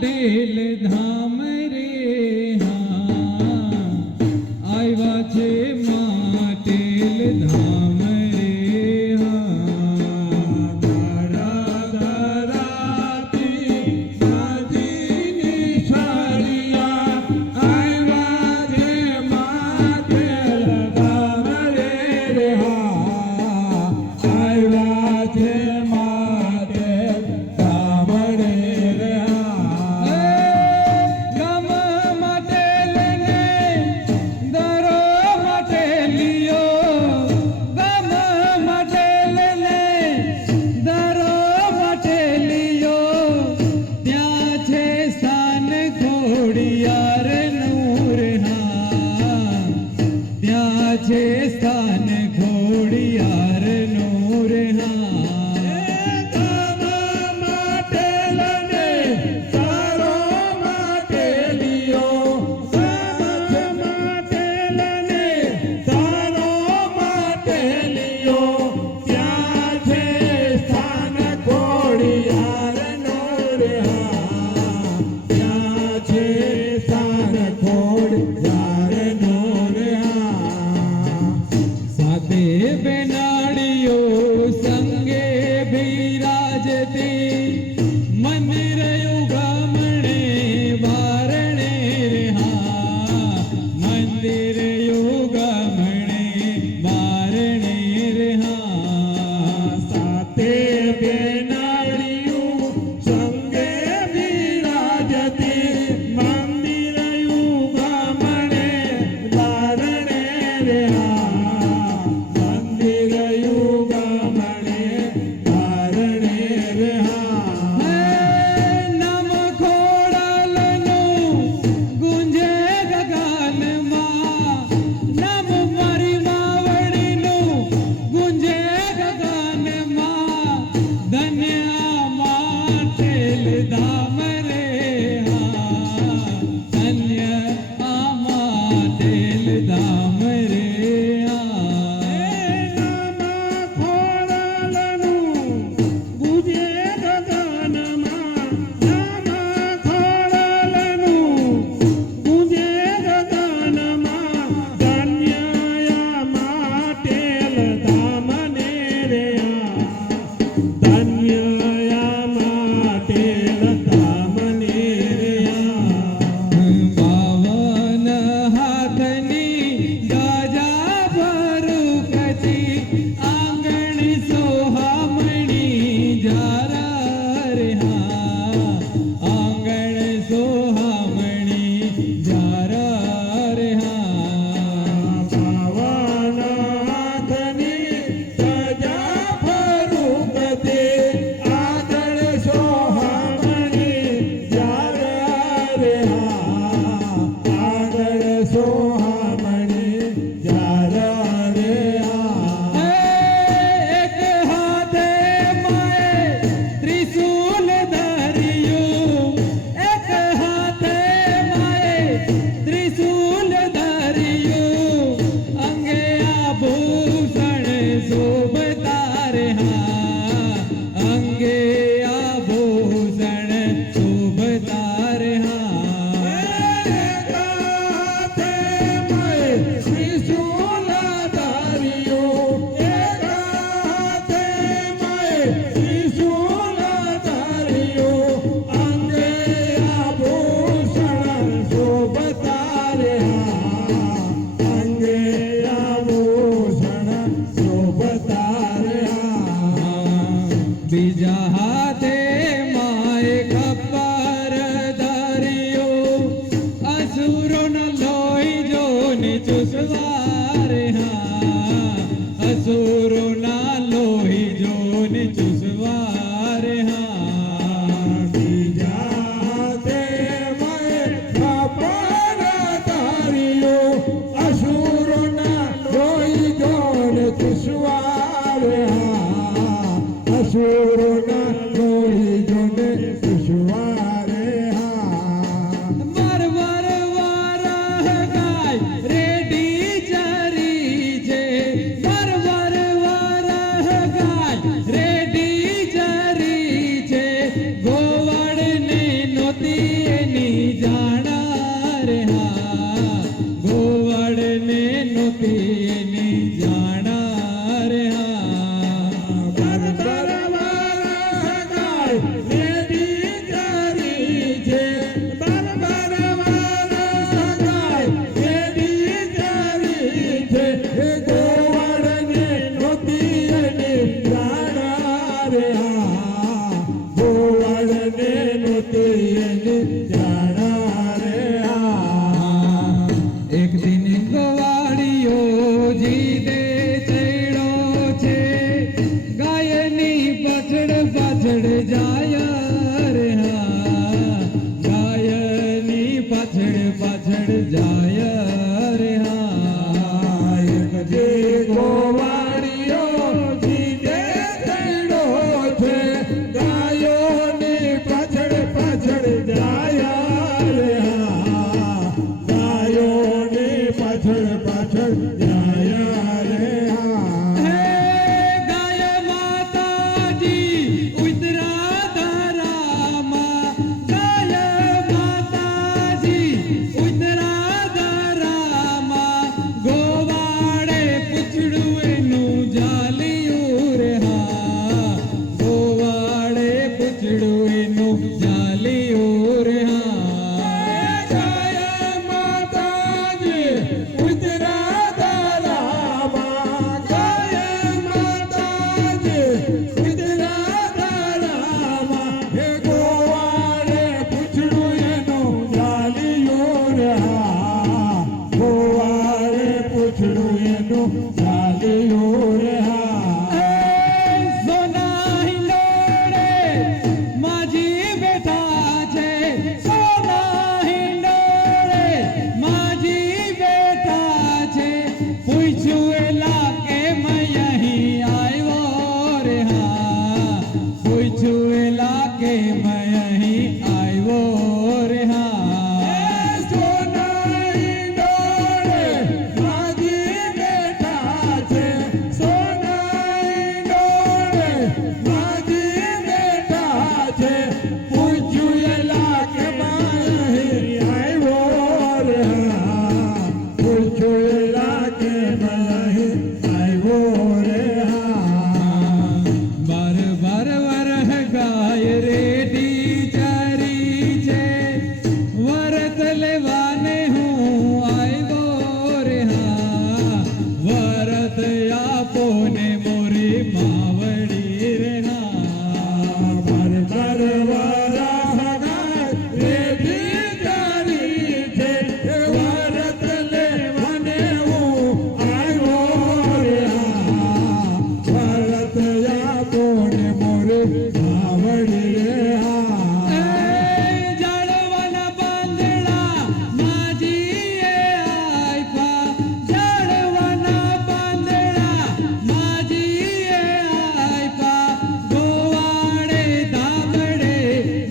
માટેલ ધામ રે હા આવ્યા છે માટેલ ધામ રે હા ધરા ધરાતી નદીની સારિયા આવ્યા છે માટેલ ધામ રે હા આવ્યા છે માટેલ ધામ રે ગમ માટેલ ને દરો માટેલિયો ગમ માટેલ ને દરો માટેલિયો ત્યાં છે સ્થાન ખોડિયાર નૂર હા ત્યાં છે સ્થાન ખોડિયાર નૂર હા સાથે બેનાડીઓ સંગે બિરાજતી મંદિર યુગમણે વારણે હા મંદિર યુગમણે વારણે હા સાથે બેનાડીયું સંગે બિરાજતી મંદિર યુગમણે વારણે રે મંદિર યુગમણે વારણે રે નમ ખોડાલનું ગુંજે ગગનમાં નમ મારી માવડીનું ગુંજે ગગનમાં ધન્ય માટેલ ધામ રે હા ધન્ય માટેલ ધામ રે ધન્ય માટેલ ગોવાળને નોતી જાણા રે હા એક દિન ગોવાળિયો જીદે ચડ્યો છે ગાયની પાછળ પાછળ જાય રે હા ગાયની પાછળ પાછળ જાય રે હા એક દે ગોવાળિયો જીદે ચડ્યો છે ગાયોની પાછળ પાછળ જાય રે હા ગાયોની પાછળ પાછળ જાય રે હા હે ગાય માતાજી ઉતરા ધરામાં ગાય માતાજી ઉતરા ધરામાં ગોવાળે પૂછડું એનું જાલિયું રે હા ગોવાળે પૂછડું એનું જાલિયું રે હા જય માતાજી ઉતરા ધરામાં જય માતાજી ઉતરા ધરામાં હે ગોવાળે પૂછડું એનું જાલિયું રે હા ગોવાળે પૂછડું એનું જાલિયું રે હા સોના હિંડોળે માજી બેઠા છે સોના હિંડોળે માજી બેઠા છે પૂછ્યું એલા કે મેં અહીં આવ્યો રે હા પૂછ્યું એલા કે મેં અહીં આવ્યો રે હા સોનાઈ ડોળે માજી બેઠા છે સોનાઈ ડોળે માજી બેઠા છે પૂછ્યું એલા કે માહી આવ્યો રે હા પૂછ્યું એલા કે માહી આવ્યો રે હા બાર બાર વરહ ગાય રેડી ચારી છે વરત લેવાને હું આવ્યો રે હા વરત આપો ને મોરી માવડી રે હા બર બર વારા હગાય રેડી જારી છે વરત લેવાને હું આવ્યો રે હા વરત આપો ને મોરે આવડી રે હા જાળવાના પાંદડા માજીએ આપ્યા જાળવાના પાંદડા માજીએ આપ્યા ગોવાળે ધાબળે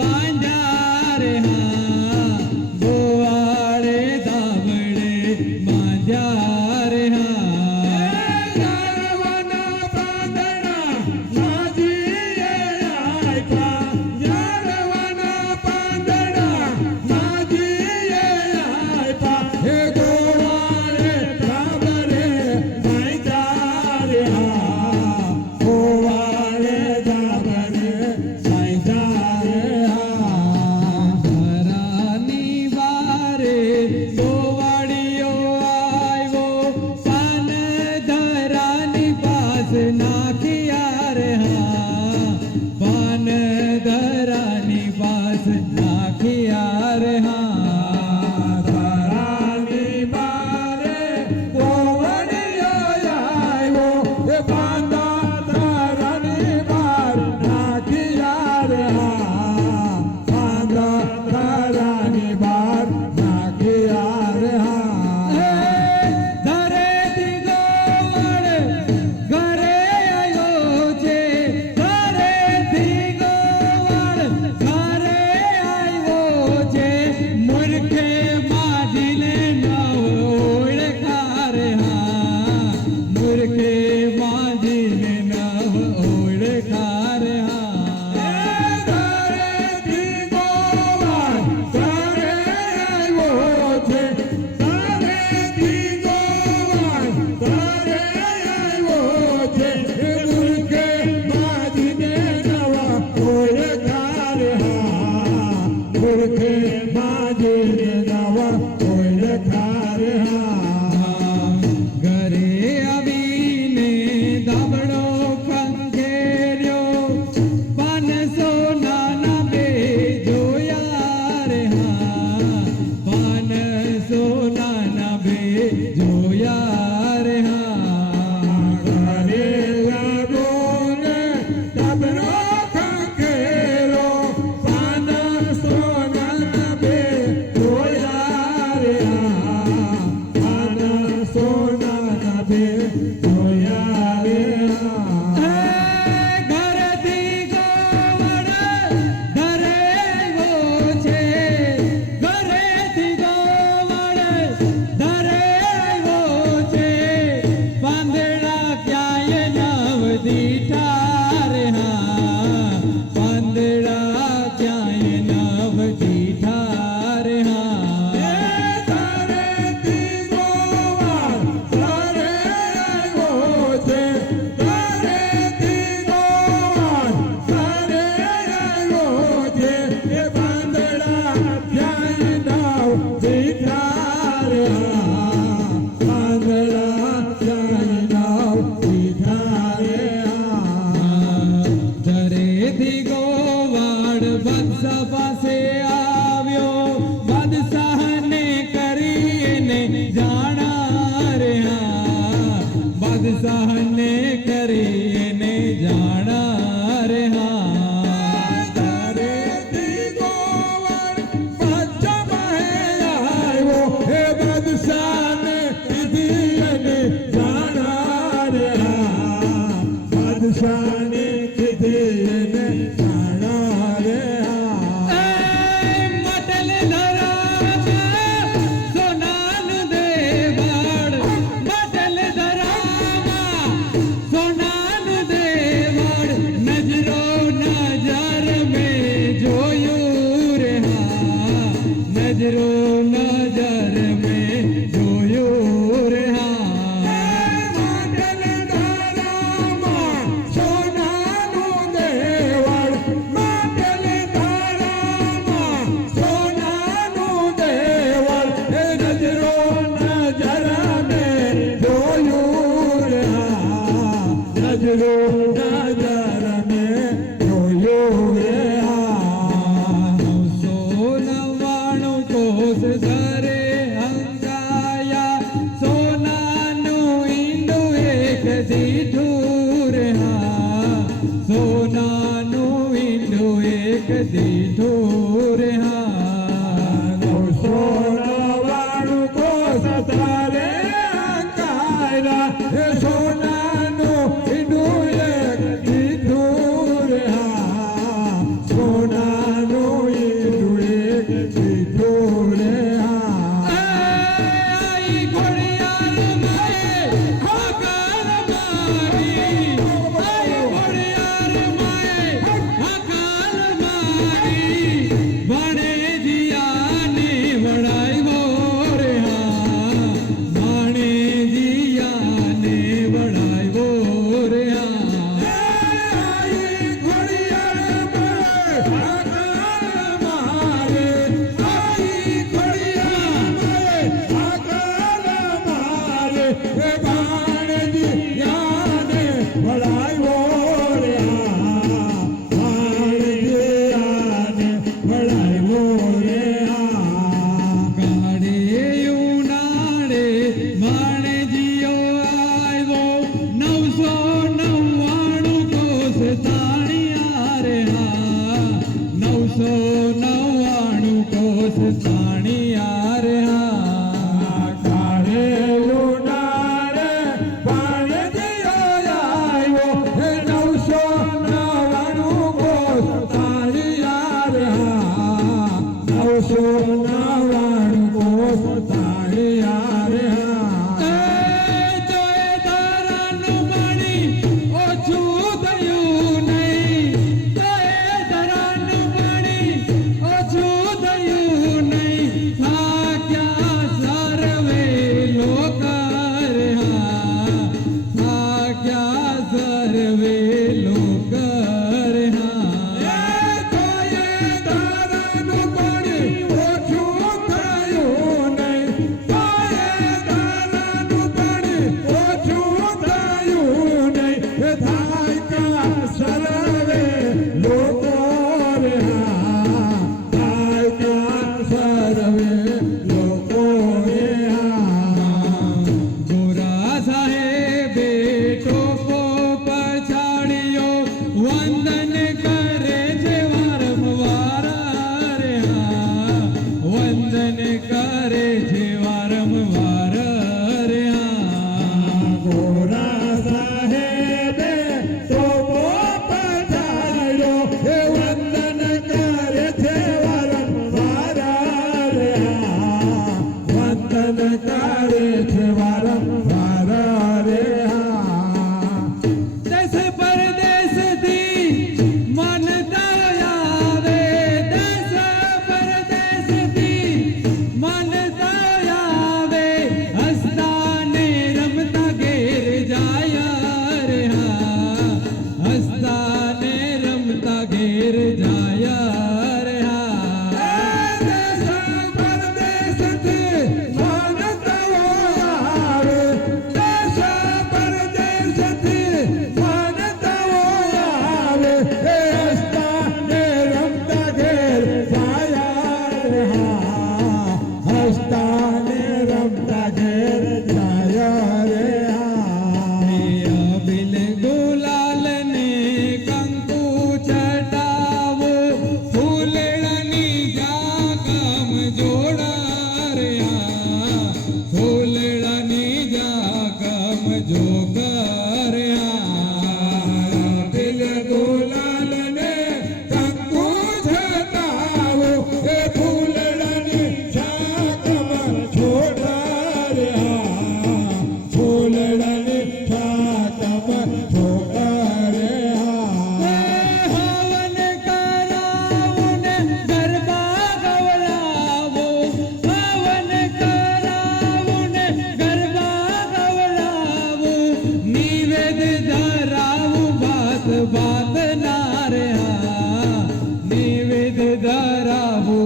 બાંધ્યા રે હા ગોવાળે ધાબળે બાંધ્યા રે હા જાળવાના પાંદડા માજીએ આપ્યા જાળવાના પાંદડા માજીએ આપ્યા હે ગોવાળે ધાબળે બાંધ્યા રે હા ગોવાળે ધાબળે બાંધ્યા રે હા ધરાની વારે ગોવાળિયો આવ્યો પાન ધરાની પાસ નાખ્યા રે હા પાન ધરાની પાસ નાખ્યા રે હા ધરાની બારે ગોવાળિયો આવ્યો એ પાંદા ધરાની બાર નાખ્યા રે હા પાંદા ધરાની બાર નાખ્યા રે હા ધરેથી ગોવાળ ઘરે આવ્યો છે ઘરેથી ગોવાળ ઘરે આવ્યો છે મૂર્ખે માજીને નવ ઓળખા રે હા મૂર્ખે માજીને નવ ઓળખા રે હા ધરેથી ગોવાળ ઘરે આવ્યો છે ધરેથી ગોવાળ ઘરે આવ્યો છે મૂર્ખે માજીને નવા ઓળખા રે હા મૂર્ખે માજીને નવા ઓળખા રે હા ઘરે આવીને દાબડો ખંખેર્યો 500 નાના બે એ પાંદડા ક્યાંય નાવ દીધા રે પાંદડા ક્યાંય નાવ દીધા રે ધરેથી ગોવાળ બાદશાહ પાસે આવ્યો બાદશાહને કરીને જાણા રે બાદશાહને કરીને જાણા રે ધરેથી ગોવાળ બાદશાહ પાસે આવ્યો હે બાદશાહને કીધી અને જાણા રે બાદશાહને કીધી અને જાણા રે મટલ ધરામાં સોનાનું દેવાળ મટલ ધરામાં સોનાનું દેવાળ નજરો નજર મેં જોયું રે નજરો નજર મેં જોયું રે માટલ ધારામાં સોનાનું દેવળ માટલ ધારામાં સોનાનું દેવળ એ નજરો નજર મેં જોયું રે નજરો નજર મેં જોયું રે 999 કોસ ધરે અંગાયા સોનાનું ઈંડું એક દીઠું રે સોનાનું ઈંડું એક દીઠું રે 999 કોસ તારે અંકારા હે સોનાનું ઈંડું એક દીધું રે સોનાનું ઈંડું એક દીધું રે આઈ ઘોડિયાર માએ હકાર મારી આઈ ઘોડિયાર માએ હકાર મારી વાણેજિયાને વડાવ્યો રે વાણેજિયાને વડાવ્યો રે આઈ ઘોડિયાર મારે આઈ ઘોડિયાર મારે એ બાણજી યાને ભળાયો રે બાણજી યાને ભળાયો રે કાળે ઉનાળે વાણેજિયો આવ્યો 999 કોસ તાણિયા રે 999 કોસ તાણિયા રે કાળે લુનારે બાણજીયો આવ્યો હે 999 કોસ તાળિયા રે 999 કોસ તાળિયા રે તોય તારાનું પાણી ઓછું થયું નહીં તોય તારાનું પાણી ઓછું થયું નહીં થાક્યા સર્વે લોક રે થાક્યા સર્વે લોક રે તોય તારાનું પાણી ઓછું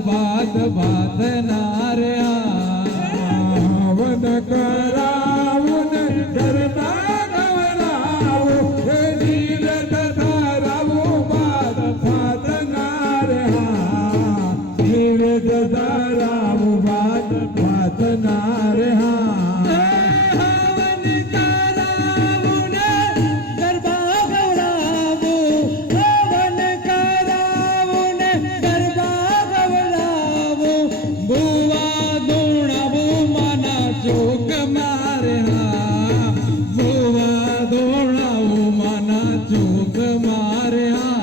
ભાત ભાત નાર્યા હવન કરાવું ને ગરબા ગવડાવું હે નીરજ ધરાવું ભાત ભાત નાર્યા નીરજ ધરાવું ભાત ભાત નાર્યા હવન કરાવું ને ગરબા ગવડાવું હવન કરાવું ને ગરબા ગવડાવું ભુવા દોણાવું માના ચોક માર્યા ભુવા દોણાવું માના ચોક માર્યા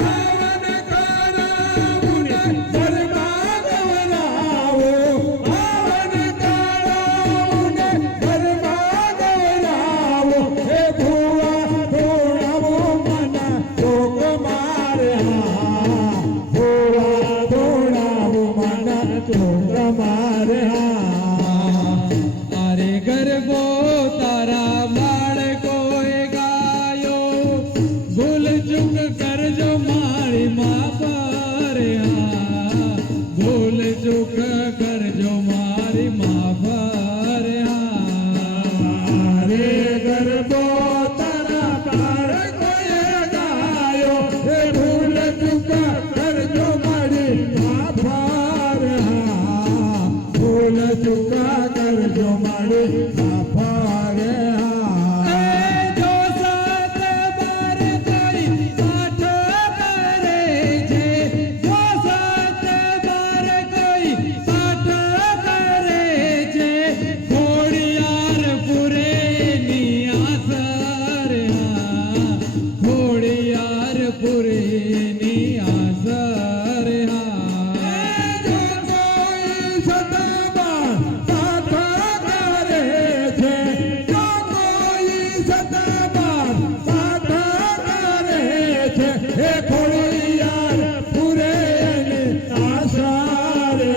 હવન કરાવું ને ગરબા ગવડાવું હવન કરાવું ને ગરબા ગવડાવું હે ભુવા દોડાવું મના ચોક માર્યા ભુવા દોડાવું મના ચોક માર્યા અરે ગરબો તારા બાળકોએ ગાયો ભૂલ ચૂક કરજો મારી મા ફર્યા ભૂલ ચૂક કરજો મારી મા ફર્યા રે ગરબો તારા બાળકોએ ગાયો હે ભૂલ ચૂક કરજો મારી આભાર ભૂલ ચૂક કરજો મારી આભાર જો સાત બાર કોઈ પાઠ કરે છે જો સાત બાર કોઈ પાઠ કરે છે ખોડિયાર પુરેની આસર ખોડિયાર પુરેની આસર જો કોઈ સતબાર પાઠ કરે છે જો કોઈ સતબાર પાઠ કરે છે હે ખોડિયાર પુરેની આશા રે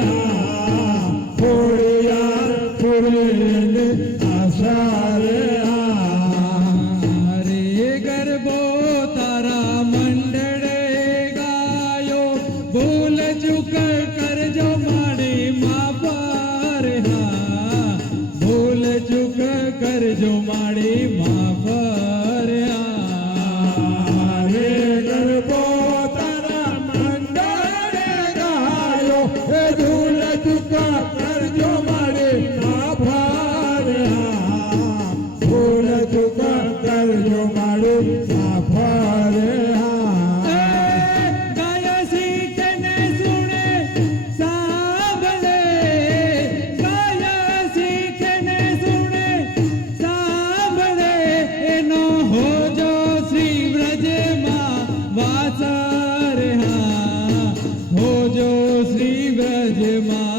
ખોડિયાર પુરેની આશા રે હરે ગરબો તારા મંડળે ગાયો ભૂલ ચૂક કરજો મારી મા ફર્યા ભૂલ ચૂક કરજો મારી મા ફર્યા રે ગરબો તારા મંડળે ગાયો હે ધૂલ ચૂકા કરજો મારે આભાર ધૂલ ચૂકા કરજો મારે આભાર ગાય શીખે ને સુણે સાંભળે ગાય શીખે ને સુણે સાંભળે એનો હોજો શ્રી વ્રજમાં વાસ રે હોજો શ્રી વ્રજમાં